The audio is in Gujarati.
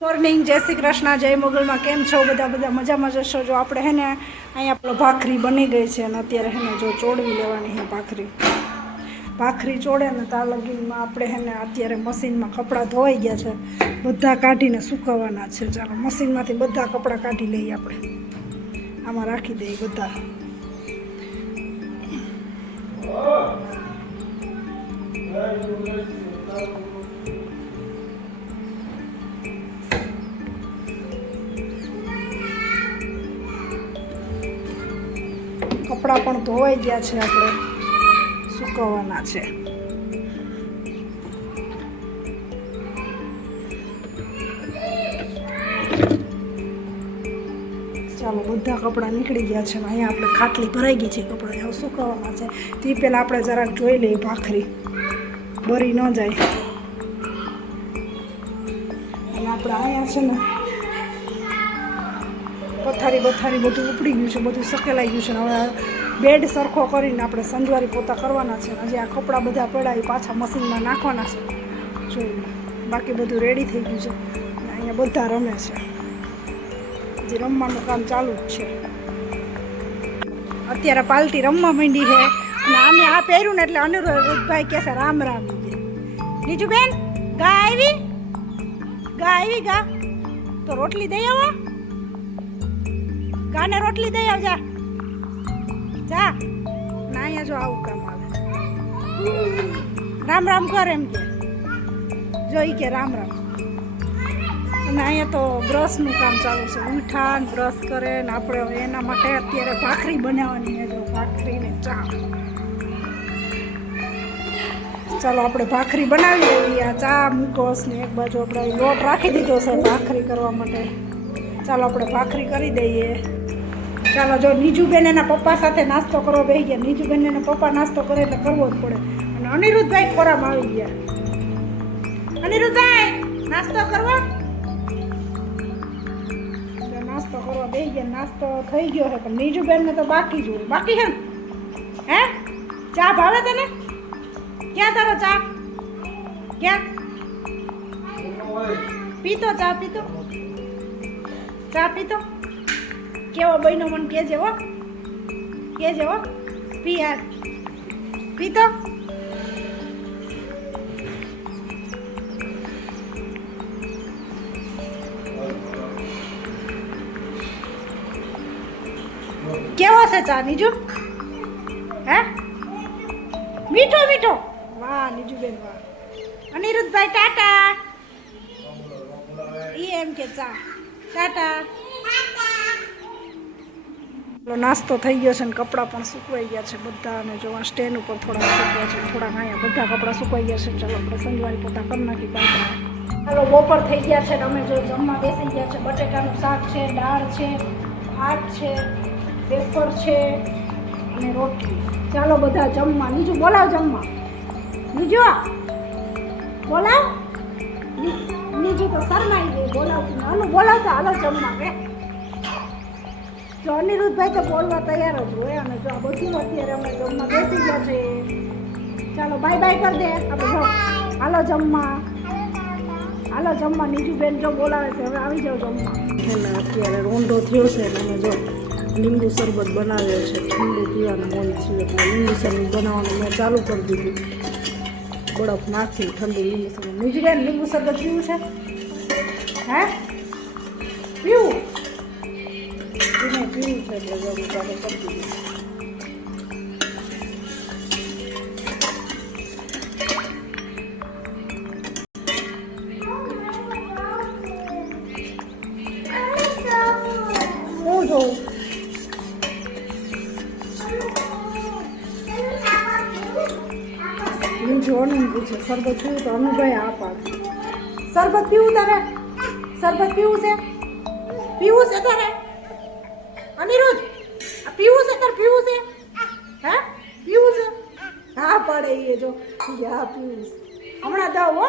મોર્નિંગ, જય શ્રી કૃષ્ણ, જય મોગલમાં. કેમ છો બધા મજામાં જશો? જો આપણે હે ને અહીંયા આપણો ભાખરી બની ગઈ છે અને અત્યારે હે ને જો ચોડવી લેવાની છે ભાખરી ચોડે ને ત્યાં લગીનમાં આપણે હે ને અત્યારે મશીનમાં કપડાં ધોવાઈ ગયા છે, બધા કાઢીને સુકવવાના છે. ચાલો મશીનમાંથી બધા કપડાં કાઢી લઈએ, આપણે આમાં રાખી દઈએ બધા. કપડાં પણ ધોવાઈ ગયા છે, આપણે સુકવવાના છે. ચાલો બધા કપડાં નીકળી ગયા છે. અહીંયા આપણે ખાટલી ભરાઈ ગઈ છે, કપડાં હવે સુકવવાના છે. તે પહેલાં આપણે જરાક જોઈ લઈએ ભાખરી બરી ન જાય. અને આપણે અહીંયા છે ને પથારી બધું ઉપડી ગયું છે, બધું સકેલાઈ ગયું છે. હવે બેડ સરખો કરીને આપણે સંજવારી પોતા કરવાના છે. હજી આ કપડાં બધા પડ્યા પાછા મશીનમાં નાખવાના છે. જોઈ બાકી બધું રેડી થઈ ગયું છે. અને અહીંયા બધા રમે છે, હજી રમવાનું કામ ચાલુ જ છે. અત્યારે પાલટી રમવા માંડી છે. અને આને આ પહેર્યું ને એટલે અનિરુદ્ધભાઈ કહેશે રામ રામ. નીચું બેન ગા આવી ગા તો રોટલી દઈ આવો, ગાને રોટલી દઈ આવજા જા. ના અહીંયા જો આવું કામ આવે, રામ રામ કર એમ કે જોઈ કે રામ રામ. અને અહીંયા તો બ્રશનું કામ ચાલુ છે, ઉઠા ને બ્રશ કરે ને. આપણે હવે એના માટે અત્યારે ભાખરી બનાવવાની છે, જો ભાખરી ને ચા. ચાલો આપણે ભાખરી બનાવી લેવી. આ ચા મૂકોસ ને એક બાજુ આપણે લોટ રાખી દીધો છે ભાખરી કરવા માટે. ચાલો આપણે ભાખરી કરી દઈએ. ચાલો જો નીજુબેન એના પપ્પા સાથે નાસ્તો કરવા બેસી ગયા. નીજુબેન એના પપ્પા નાસ્તો કરે એટલે કરવો જ પડે. અને અનિરુદ્ધભાઈ ખોરામાં આવી ગયા. અનિરુદ્ધભાઈ નાસ્તો કરવા બેસી ગયા. નાસ્તો થઈ ગયો છે પણ નીજુબેન ને તો બાકી જ હોય. બાકી છે હે ચા ભાવે તને? ક્યાં તારો ચા? ક્યાં પીતો ચા પીતો કેવો બહેનો મને કહેજે હો પી યાર પીતો. કેવો છે ચા નીજુ? હે મીઠો? વાહ નીજુબેન વાહ. અનિરુદ્ધભાઈ ટાટા. ઈ એમ કે ચા ટાટા. નાસ્તો થઈ ગયો છે ને કપડાં પણ સુકવાઈ ગયા છે બધા. અને જો આ સ્ટેન્ડ ઉપર થોડા સુકવા છે, થોડા અહીંયા બધા કપડાં સુકવાઈ ગયા છે. ચાલો આપણે સંજવારી પોતા કરી નાખી પાછા. ચાલો બપોર થઈ ગયા છે, અમે જો જમવા બેસી ગયા છે. બટેકાનું શાક છે, દાળ છે, ભાત છે, વેફર છે અને રોટલી. ચાલો બધા જમવા. નીજુ બોલાવ જમવા. નીજુ બોલાવ. નીજુ તો શરમાઈ ગઈ બોલાવતું. હાલો બોલાવતા હાલો જમવા કે. જો અનિરુદ્ધભાઈ તો બોલવા તૈયાર જ હોય. અને જો આ બધું અત્યારે અમે જમવા બેસી ગયા છે. ચાલો બાય બાય કરી દે આપણે. જો હાલો જમવા. નીજુબેન જો બોલાવે છે, હવે આવી જાઓ જમવા. એને અત્યારે રોંઢો થયો છે અને જો લીંબુ શરબત બનાવ્યો છે, ઠંડુ પીવાનું મન થયું એટલે લીંબુ શરબત બનાવવાનું મેં ચાલુ કરી દીધું. બરફ નાખી ઠંડુ લીંબુ શરબત. નીજુબેન લીંબુ શરબત પીવું છે? હે પીવું છે એટલે ચાલુ કરી દીધું. હું જોઉં જોવાનું પૂછે શરબત પીવું તો અનુભાઈ આ પાડ. શરબત પીવું તારે? શરબત પીવું છે તારે? અનિરુદ્ધ પીવું છે તારે? પીવું છે? હા પીવું છે? હા પડે એ જો હા પીવું છે. હમણાં દઉં હો.